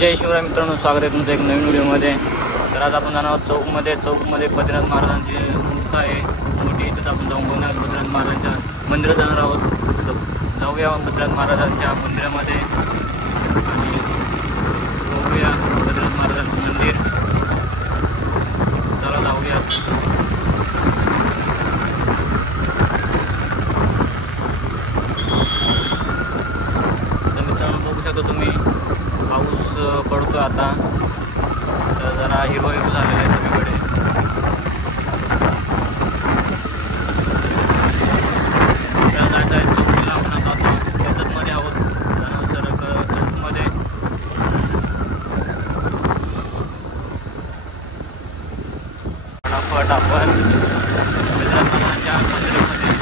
जय शिवराय मित्रांनो, स्वागत आहे तुमचं एक नवीन व्हिडिओमध्ये। तर आज आपण जाणार आहोत चौकमध्ये बद्रीनाथ महाराजांची मूर्ती आहे मोठी। इथंच आपण जाऊन बघणार बद्रीनाथ महाराजांच्या मंदिरात जाणार आहोत। जाऊया बद्रीनाथ महाराजांच्या मंदिरामध्ये आणि बघूया बद्रीनाथ महाराजांचं मंदिर। चला जाऊया। तर मित्रांनो बघू शकता तुम्ही पाऊस पडतो आता, तर जरा हिरवं हिरवं झालेलं आहे सगळीकडे। जायचं आहे चौकला, आपण आता शेतातमध्ये आहोत सर चौकमध्ये। फटाफट आपण बद्रीनाथ महाराजांच्या मंदिरामध्ये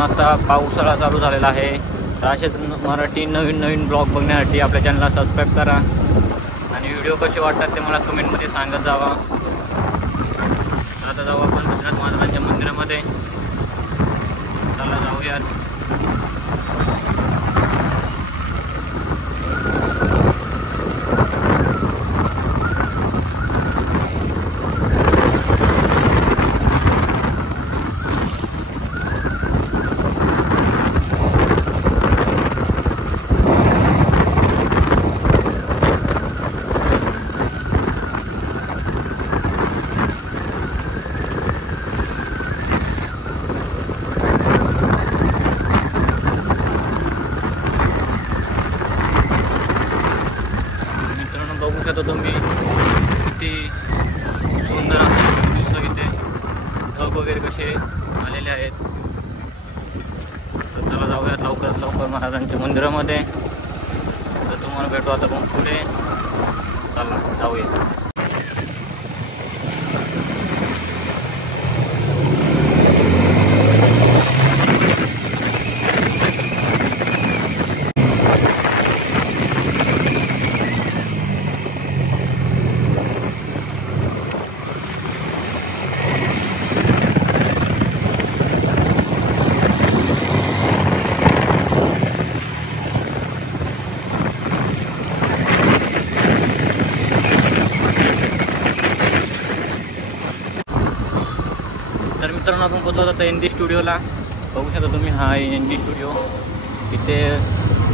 आता पावसाळा चालू झालेला आहे। तर असेच मराठी नवीन ब्लॉग बघण्यासाठी आपल्या चॅनलला सबस्क्राईब करा आणि व्हिडिओ कसे वाटतात ते मला कमेंटमध्ये सांगत जावा। आता जाऊ आपण बद्रीनाथ महाराजांच्या मंदिरामध्ये। चला जाऊयात। बघू शकता तुम्ही किती सुंदर असं दिसतं इथे, ढग वगैरे कसे आलेले आहेत। तर चला जाऊयात लवकरात लवकर महाराजांच्या मंदिरामध्ये। तर तुम्हाला भेटू आता पण पुढे। चला जाऊया। तर मित्रांनो आपण पोहोचलो आता ND स्टुडिओला। बघू शकता तुम्ही, हा आहे ND स्टुडिओ। इथे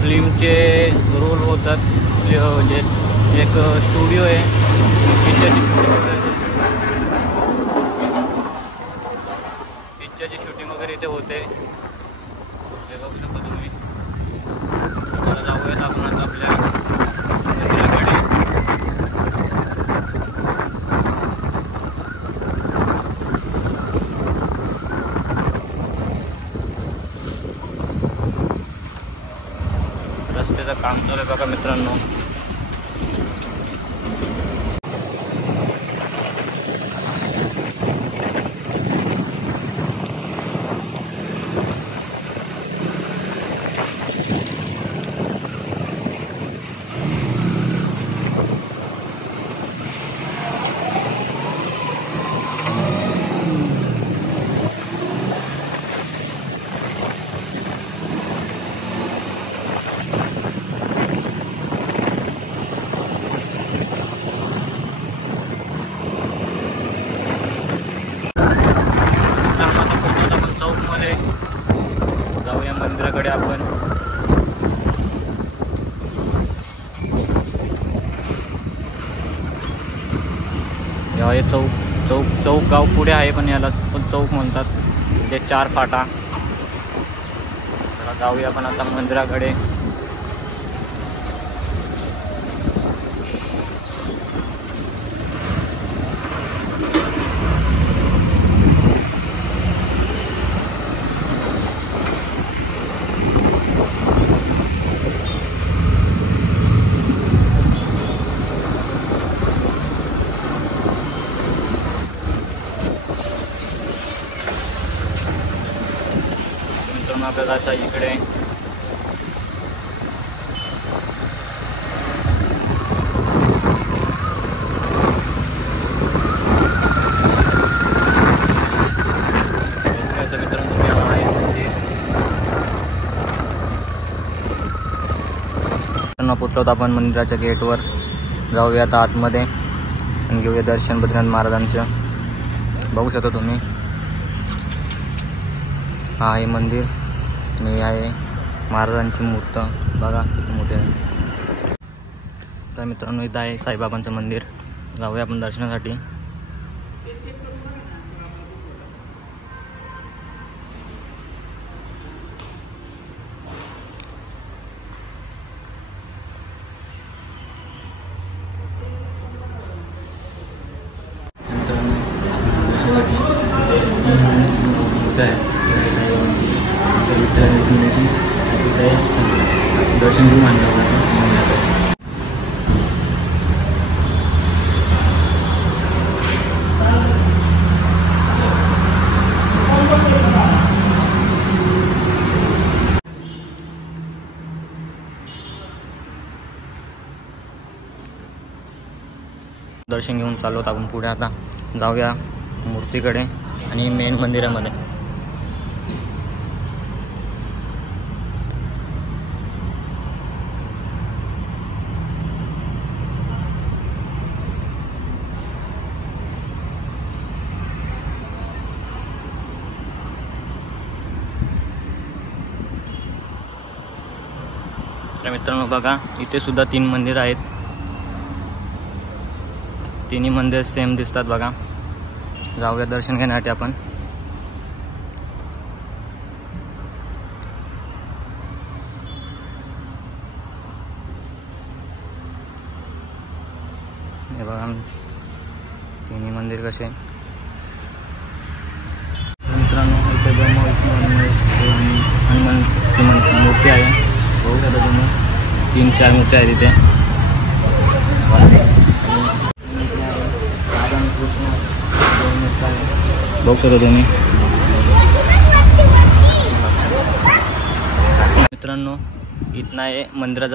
फिल्मचे रोल होतात, म्हणजे एक स्टुडिओ आहे, पिक्चरची शूटिंग वगैरे इथे होते। हे बघू शकता तुम्ही। आता जाऊयात आपण आता आपल्या मंदिराकडे। रस्त्याचं काम चालू आहे बघा मित्रांनो। जाऊया मंदिराकडे आपण। हे चौक गाव पुढे आहे, पण याला पण चौक म्हणतात, म्हणजे 4 फाटा। चला जाऊया आपण आता मंदिराकडे। मित्रांनो आपल्याला जायचं आहे इकडे. पोचलो होतो आपण मंदिराच्या गेटवर. जाऊया आता आतमध्ये आणि घेऊया दर्शन बद्रीनाथ महाराजांचं. बघू शकता तुम्ही, हा आहे मंदिर आणि आहे महाराजांची मूर्त. बघा किती मोठे आहे. तर मित्रांनो इथं आहे साईबाबांचं मंदिर. जाऊया आपण दर्शनासाठी. दर्शन घेऊन आणलं. दर्शन घेऊन चाललो आहोत आपण पुढे. आता जाऊया मूर्तीकडे आणि मेन मंदिरामध्ये. तर मित्रांनो बघा, इथे सुद्धा 3 मंदिर आहेत. तिन्ही मंदिर सेम दिसतात बघा. जाऊया दर्शन घेण्यासाठी आपण. हे बघा तिन्ही मंदिर कसे. मित्रांनो इथे हनुमानची मूर्ती आहे. बघू शकता तुम्ही 3-4 मूर्ती आहेत इथे. बघू शकता तुम्ही. मित्रांनो इथनं आहे मंदिरात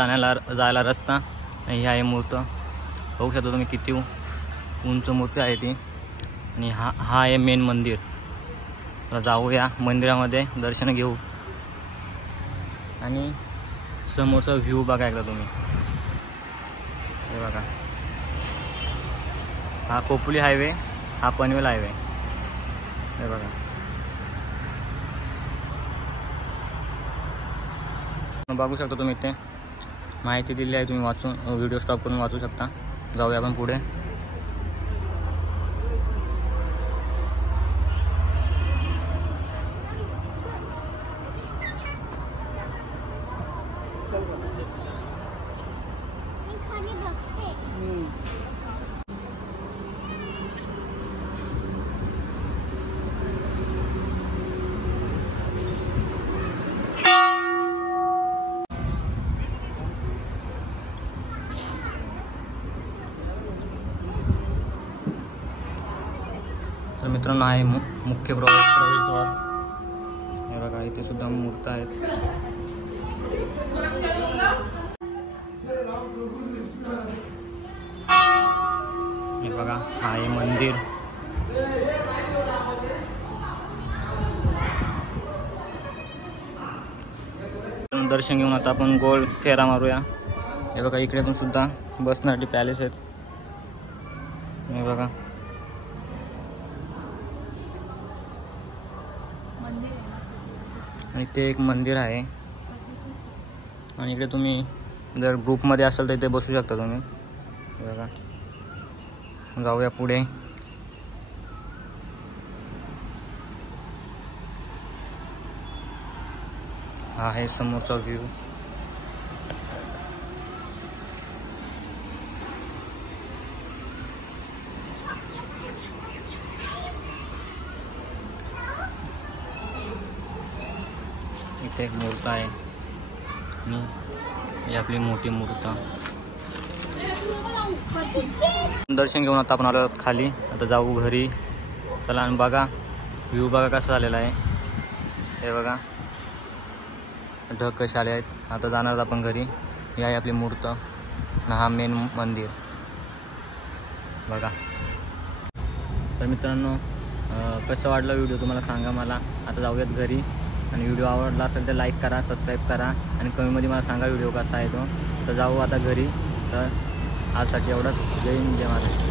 जायला रस्ता. ही आहे मूर्त. बघू शकता तुम्ही किती उंच मूर्ती आहे ती. आणि हा आहे मेन मंदिर. तर जाऊया मंदिरामध्ये, दर्शन घेऊ आणि समोरचा व्ह्यू बघा एकदा तुम्ही. हे बघा, हा कोपली हायवे, हा पनवेल हायवे. हे बघा बघू शकता तुम्ही. इथे माहिती दिली आहे, तुम्ही वाचून व्हिडिओ स्टॉप करून वाचू शकता. जाऊया आपण पुढे. तर मित्रांनो आहे मुख्य प्रवेशद्वार. हे बघा इथे सुद्धा मूर्त आहेत. हे बघा हा आहे मंदिर. दर्शन घेऊन आता आपण गोल फेरा मारूया. हे बघा इकडे पण सुद्धा बसण्यासाठी पॅलेस आहेत. हे बघा आणि ते एक मंदिर आहे. आणि इकडे तुम्ही जर ग्रुपमध्ये असाल तर इथे बसू शकता तुम्ही. बघा जाऊया पुढे. हा आहे समोरचा व्ह्यू. इथे एक मूर्त आहे आणि ही आपली मोठी मूर्त. दर्शन घेऊन आता आपण आलो खाली. आता जाऊ घरी. चला आणि बघा व्ह्यू बघा कसा झालेला आहे. हे बघा ढग कसे आले आहेत. आता जाणार आपण घरी. ही आहे आपली मूर्त आणि हा मेन मंदिर बघा. तर मित्रांनो कसं वाटलं व्हिडिओ तुम्हाला सांगा मला. आता जाऊयात घरी आणि व्हिडिओ आवडला असेल तर लाईक करा, सबस्क्राईब करा आणि कमेंटमध्ये मला सांगा व्हिडिओ कसा आहे तो. तर जाऊ आता घरी. तर आजसाठी एवढंच. जय हिंद, जय महाराष्ट्र.